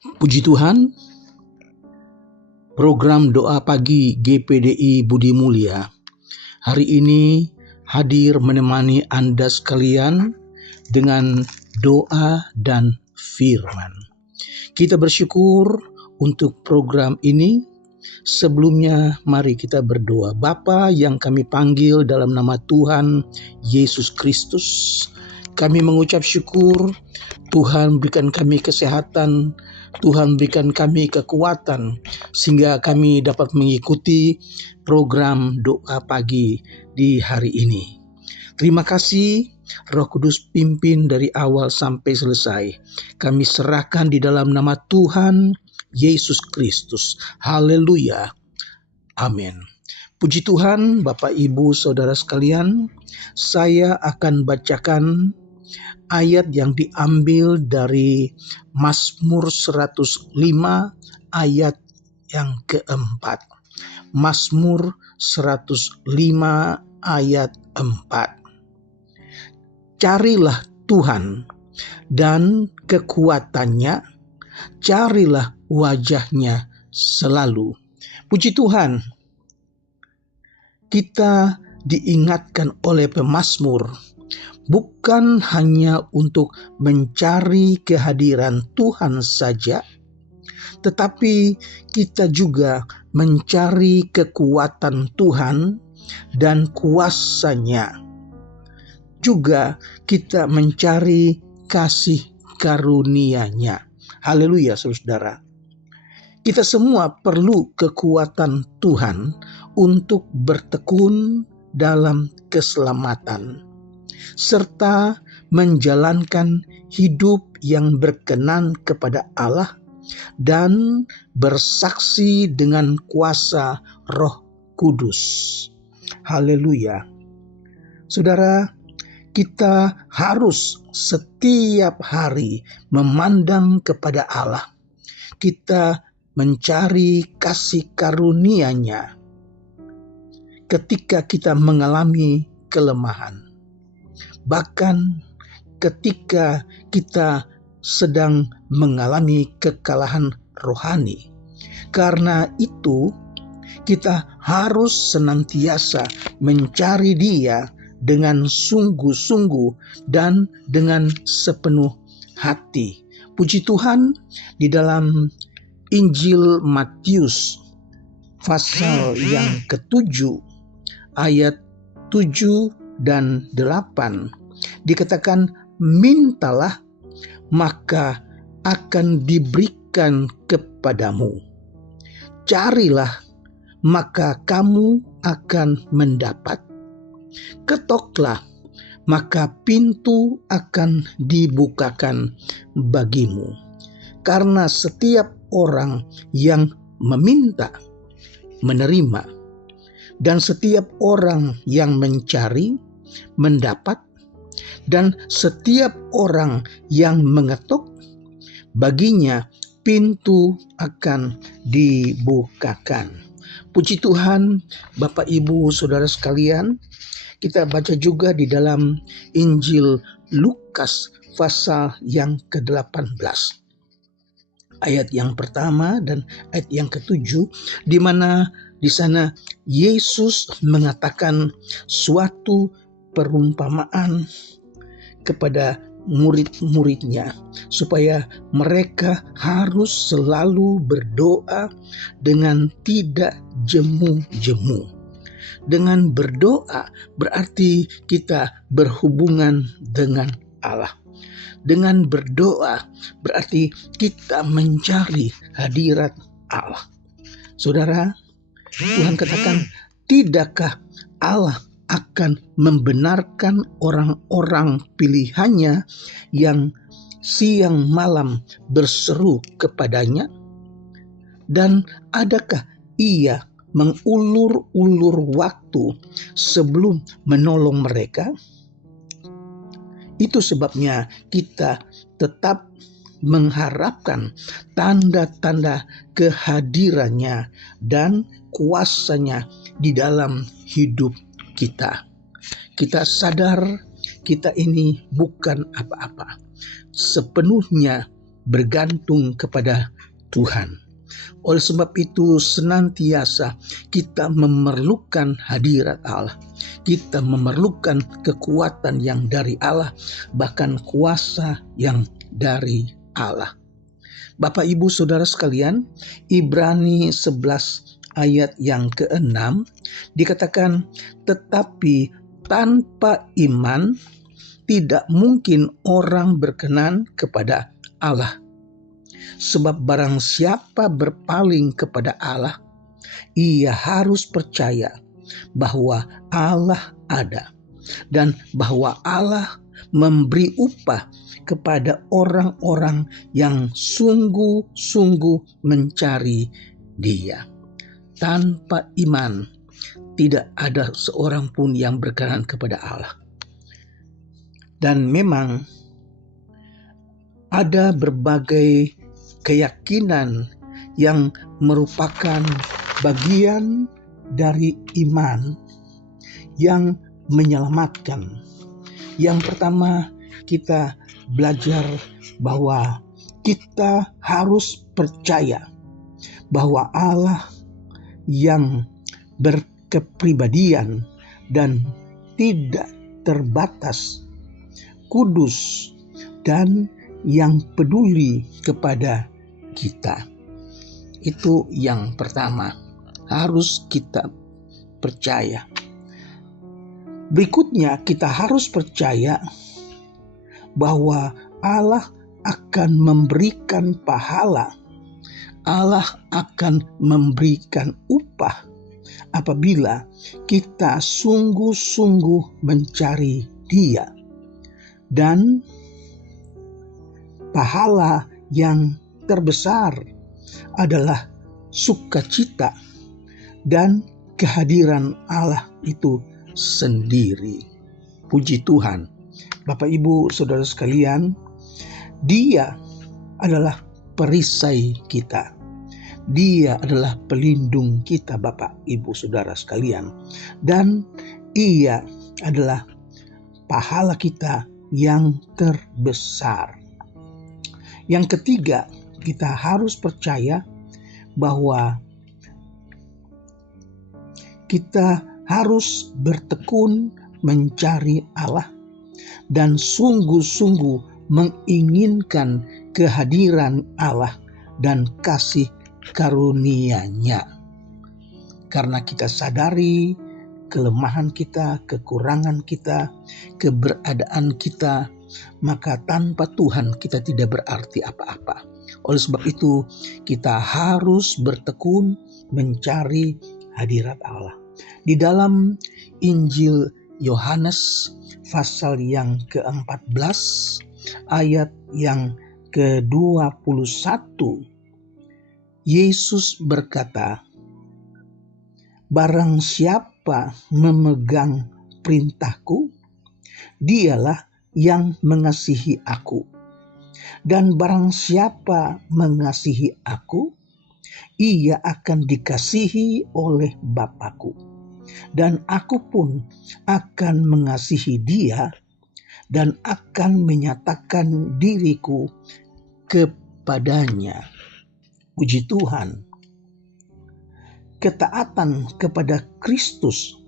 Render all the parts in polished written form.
Puji Tuhan, program doa pagi GPDI Budi Mulia hari ini hadir menemani Anda sekalian dengan doa dan firman. Kita bersyukur untuk program ini. Sebelumnya mari kita berdoa. Bapa yang kami panggil dalam nama Tuhan Yesus Kristus, kami mengucap syukur. Tuhan berikan kami kesehatan, Tuhan berikan kami kekuatan, sehingga kami dapat mengikuti program doa pagi di hari ini. Terima kasih, Roh Kudus pimpin dari awal sampai selesai. Kami serahkan di dalam nama Tuhan Yesus Kristus. Haleluya. Amin. Puji Tuhan, Bapak Ibu Saudara sekalian, saya akan bacakan ayat yang diambil dari Mazmur 105 ayat yang keempat. Mazmur 105 ayat 4. Carilah Tuhan dan kekuatannya, carilah wajahnya selalu. Puji Tuhan, kita diingatkan oleh pemazmur bukan hanya untuk mencari kehadiran Tuhan saja, tetapi kita juga mencari kekuatan Tuhan dan kuasa-Nya. Juga kita mencari kasih karunia-Nya. Haleluya, saudara. Kita semua perlu kekuatan Tuhan untuk bertekun dalam keselamatan, serta menjalankan hidup yang berkenan kepada Allah dan bersaksi dengan kuasa Roh Kudus. Haleluya. Saudara, kita harus setiap hari memandang kepada Allah. Kita mencari kasih karunia-Nya ketika kita mengalami kelemahan. Bahkan ketika kita sedang mengalami kekalahan rohani. Karena itu, kita harus senantiasa mencari Dia dengan sungguh-sungguh dan dengan sepenuh hati. Puji Tuhan, di dalam Injil Matius pasal yang ke-7 ayat 7 dan 8 dikatakan, mintalah maka akan diberikan kepadamu, carilah maka kamu akan mendapat, ketoklah maka pintu akan dibukakan bagimu. Karena setiap orang yang meminta menerima, dan setiap orang yang mencari mendapat, dan setiap orang yang mengetuk, baginya pintu akan dibukakan. Puji Tuhan, Bapak Ibu Saudara sekalian, kita baca juga di dalam Injil Lukas pasal yang ke-18. Ayat yang pertama dan ayat yang ke-7, di mana di sana Yesus mengatakan suatu perumpamaan kepada murid-muridnya supaya mereka harus selalu berdoa dengan tidak jemu-jemu. Dengan berdoa berarti kita berhubungan dengan Allah. Dengan berdoa berarti kita mencari hadirat Allah. Saudara, Tuhan katakan, tidakkah Allah akan membenarkan orang-orang pilihannya yang siang malam berseru kepadanya? Dan adakah Ia mengulur-ulur waktu sebelum menolong mereka? Itu sebabnya kita tetap mengharapkan tanda-tanda kehadirannya dan kuasanya di dalam hidup kita. Kita sadar kita ini bukan apa-apa. Sepenuhnya bergantung kepada Tuhan. Oleh sebab itu senantiasa kita memerlukan hadirat Allah. Kita memerlukan kekuatan yang dari Allah, bahkan kuasa yang dari Allah. Bapak Ibu Saudara sekalian, Ibrani 11 ayat yang ke-6 dikatakan, tetapi tanpa iman tidak mungkin orang berkenan kepada Allah. Sebab barang siapa berpaling kepada Allah, ia harus percaya bahwa Allah ada dan bahwa Allah memberi upah kepada orang-orang yang sungguh-sungguh mencari Dia. Tanpa iman tidak ada seorang pun yang berkenan kepada Allah. Dan memang ada berbagai keyakinan yang merupakan bagian dari iman yang menyelamatkan. Yang pertama, kita belajar bahwa kita harus percaya bahwa Allah yang berkepribadian dan tidak terbatas, kudus, dan yang peduli kepada kita. Itu yang pertama, harus kita percaya. Berikutnya, kita harus percaya bahwa Allah akan memberikan pahala. Allah akan memberikan upah apabila kita sungguh-sungguh mencari Dia. Dan pahala yang terbesar adalah sukacita dan kehadiran Allah itu sendiri. Puji Tuhan. Bapak Ibu Saudara sekalian, Dia adalah perisai kita. Dia adalah pelindung kita, Bapak Ibu Saudara sekalian. Dan Ia adalah pahala kita yang terbesar. Yang ketiga, kita harus percaya bahwa kita harus bertekun mencari Allah dan sungguh-sungguh menginginkan kehadiran Allah dan kasih karunia-Nya. Karena kita sadari kelemahan kita, kekurangan kita, keberadaan kita, maka tanpa Tuhan kita tidak berarti apa-apa. Oleh sebab itu, kita harus bertekun mencari hadirat Allah. Di dalam Injil Yohanes pasal yang ke-14 ayat yang ke-21, Yesus berkata, barang siapa memegang perintahku, dialah yang mengasihi aku. Dan barang siapa mengasihi aku, ia akan dikasihi oleh Bapa-Ku. Dan aku pun akan mengasihi dia dan akan menyatakan diriku kepadanya. Puji Tuhan. Ketaatan kepada Kristus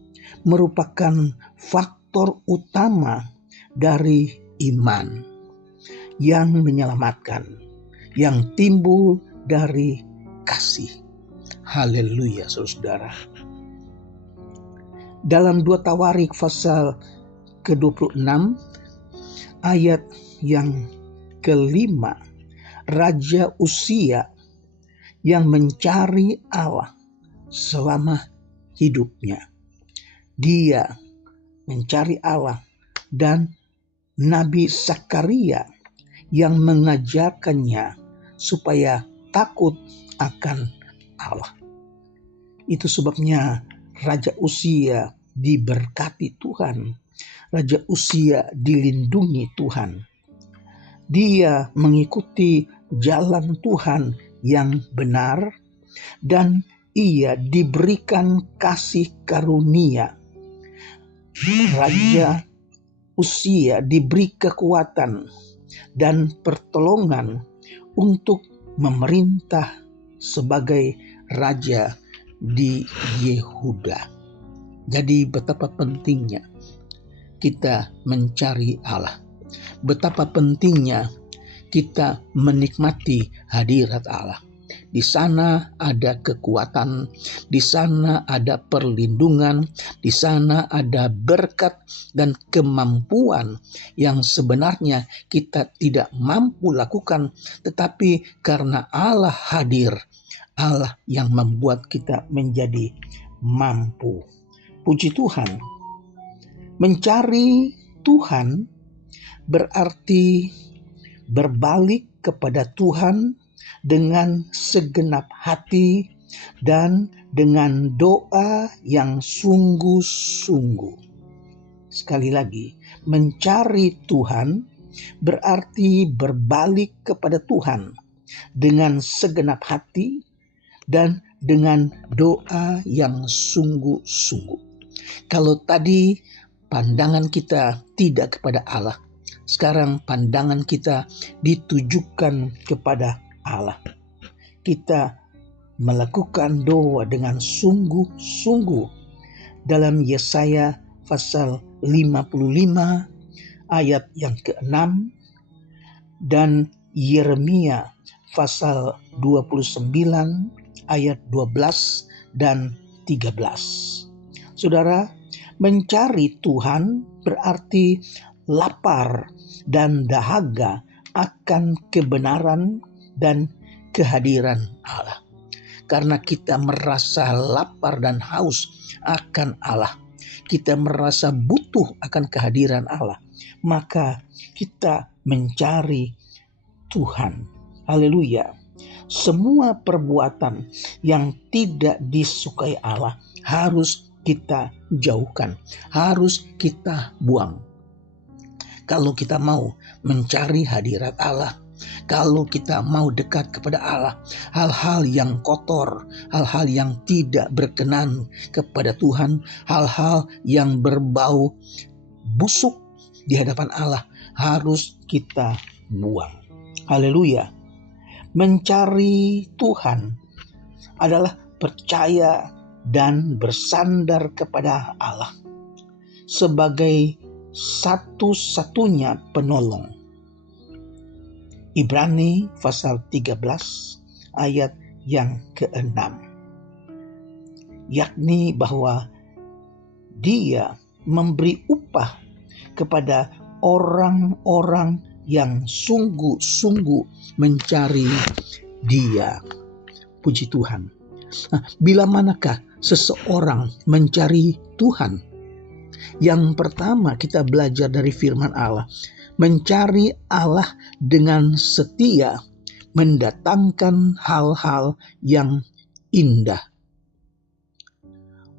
merupakan faktor utama dari iman yang menyelamatkan, yang timbul dari kasih. Haleluya, saudara. Dalam 2 Tawarik pasal ke-26 ayat yang ke-5, Raja Uzia yang mencari Allah selama hidupnya. Dia mencari Allah, dan Nabi Zakaria yang mengajarkannya supaya takut akan Allah. Itu sebabnya Raja Uzia diberkati Tuhan. Raja Uzia dilindungi Tuhan. Dia mengikuti jalan Tuhan yang benar, dan ia diberikan kasih karunia. Raja Uzia diberi kekuatan dan pertolongan untuk memerintah sebagai raja di Yehuda. Jadi betapa pentingnya kita mencari Allah. Betapa pentingnya kita menikmati hadirat Allah. Di sana ada kekuatan, di sana ada perlindungan, di sana ada berkat dan kemampuan yang sebenarnya kita tidak mampu lakukan, tetapi karena Allah hadir, Allah yang membuat kita menjadi mampu. Puji Tuhan. Mencari Tuhan berarti berbalik kepada Tuhan dengan segenap hati dan dengan doa yang sungguh-sungguh. Sekali lagi, mencari Tuhan berarti berbalik kepada Tuhan dengan segenap hati dan dengan doa yang sungguh-sungguh. Kalau tadi pandangan kita tidak kepada Allah, sekarang pandangan kita ditujukan kepada Allah. Kita melakukan doa dengan sungguh-sungguh dalam Yesaya pasal 55 ayat yang ke-6 dan Yeremia pasal 29 ayat 12 dan 13. Saudara, mencari Tuhan berarti lapar dan dahaga akan kebenaran dan kehadiran Allah. Karena kita merasa lapar dan haus akan Allah, kita merasa butuh akan kehadiran Allah, maka kita mencari Tuhan. Haleluya. Semua perbuatan yang tidak disukai Allah harus kita jauhkan, harus kita buang. Kalau kita mau mencari hadirat Allah, kalau kita mau dekat kepada Allah, hal-hal yang kotor, hal-hal yang tidak berkenan kepada Tuhan, hal-hal yang berbau busuk di hadapan Allah harus kita buang. Haleluya. Mencari Tuhan adalah percaya dan bersandar kepada Allah sebagai satu-satunya penolong. Ibrani pasal 13 ayat yang ke-6. Yakni bahwa Dia memberi upah kepada orang-orang yang sungguh-sungguh mencari Dia. Puji Tuhan. Nah, bila manakah seseorang mencari Tuhan? Yang pertama kita belajar dari firman Allah, mencari Allah dengan setia mendatangkan hal-hal yang indah.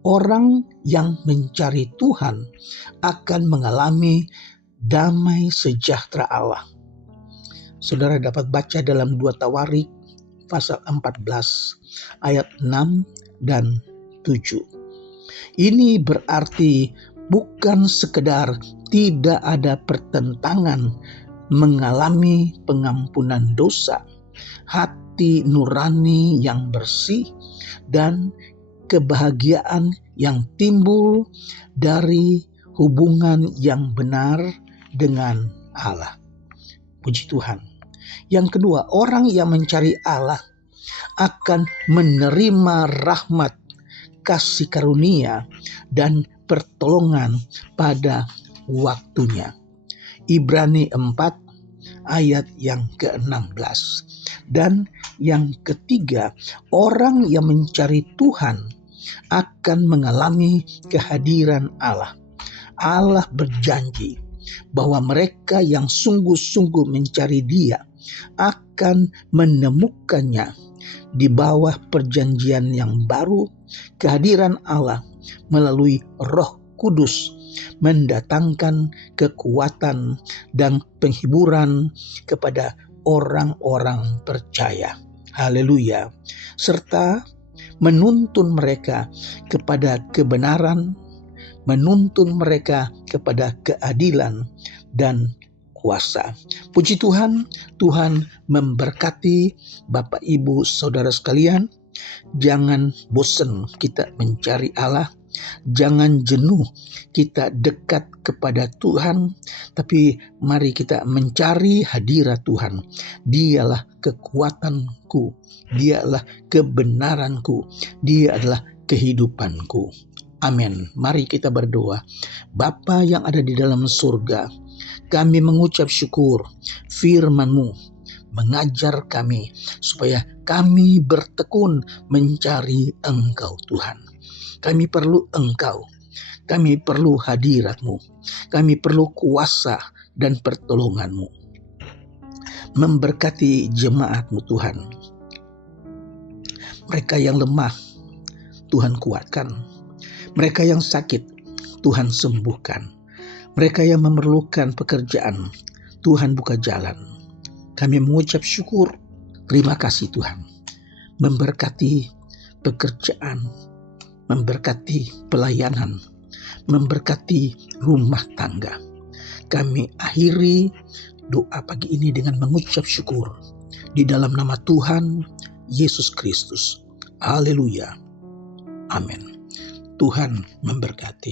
Orang yang mencari Tuhan akan mengalami damai sejahtera Allah. Saudara dapat baca dalam 2 Tawarik pasal 14 ayat 6 dan 7. Ini berarti bukan sekedar tidak ada pertentangan mengalami pengampunan dosa, hati nurani yang bersih, dan kebahagiaan yang timbul dari hubungan yang benar dengan Allah. Puji Tuhan. Yang kedua, orang yang mencari Allah akan menerima rahmat, kasih karunia, dan pertolongan pada waktunya. Ibrani 4 ayat yang ke-16. Dan yang ketiga, orang yang mencari Tuhan akan mengalami kehadiran Allah. Allah berjanji bahwa mereka yang sungguh-sungguh mencari Dia akan menemukannya. Di bawah perjanjian yang baru, kehadiran Allah melalui Roh Kudus mendatangkan kekuatan dan penghiburan kepada orang-orang percaya. Haleluya. Serta menuntun mereka kepada kebenaran, menuntun mereka kepada keadilan dan kuasa. Puji Tuhan, Tuhan memberkati Bapak Ibu Saudara sekalian. Jangan bosan kita mencari Allah. Jangan jenuh kita dekat kepada Tuhan, tapi mari kita mencari hadirat Tuhan. Dialah kekuatanku, Dialah kebenaranku, Dia adalah kehidupanku. Amin. Mari kita berdoa. Bapa yang ada di dalam surga, kami mengucap syukur firman-Mu mengajar kami supaya kami bertekun mencari Engkau Tuhan. Kami perlu Engkau, kami perlu hadirat-Mu, kami perlu kuasa dan pertolongan-Mu. Memberkati jemaat-Mu Tuhan. Mereka yang lemah, Tuhan kuatkan. Mereka yang sakit, Tuhan sembuhkan. Mereka yang memerlukan pekerjaan, Tuhan buka jalan. Kami mengucap syukur, terima kasih Tuhan. Memberkati pekerjaan, memberkati pelayanan, memberkati rumah tangga. Kami akhiri doa pagi ini dengan mengucap syukur di dalam nama Tuhan Yesus Kristus. Haleluya. Amin. Tuhan memberkati.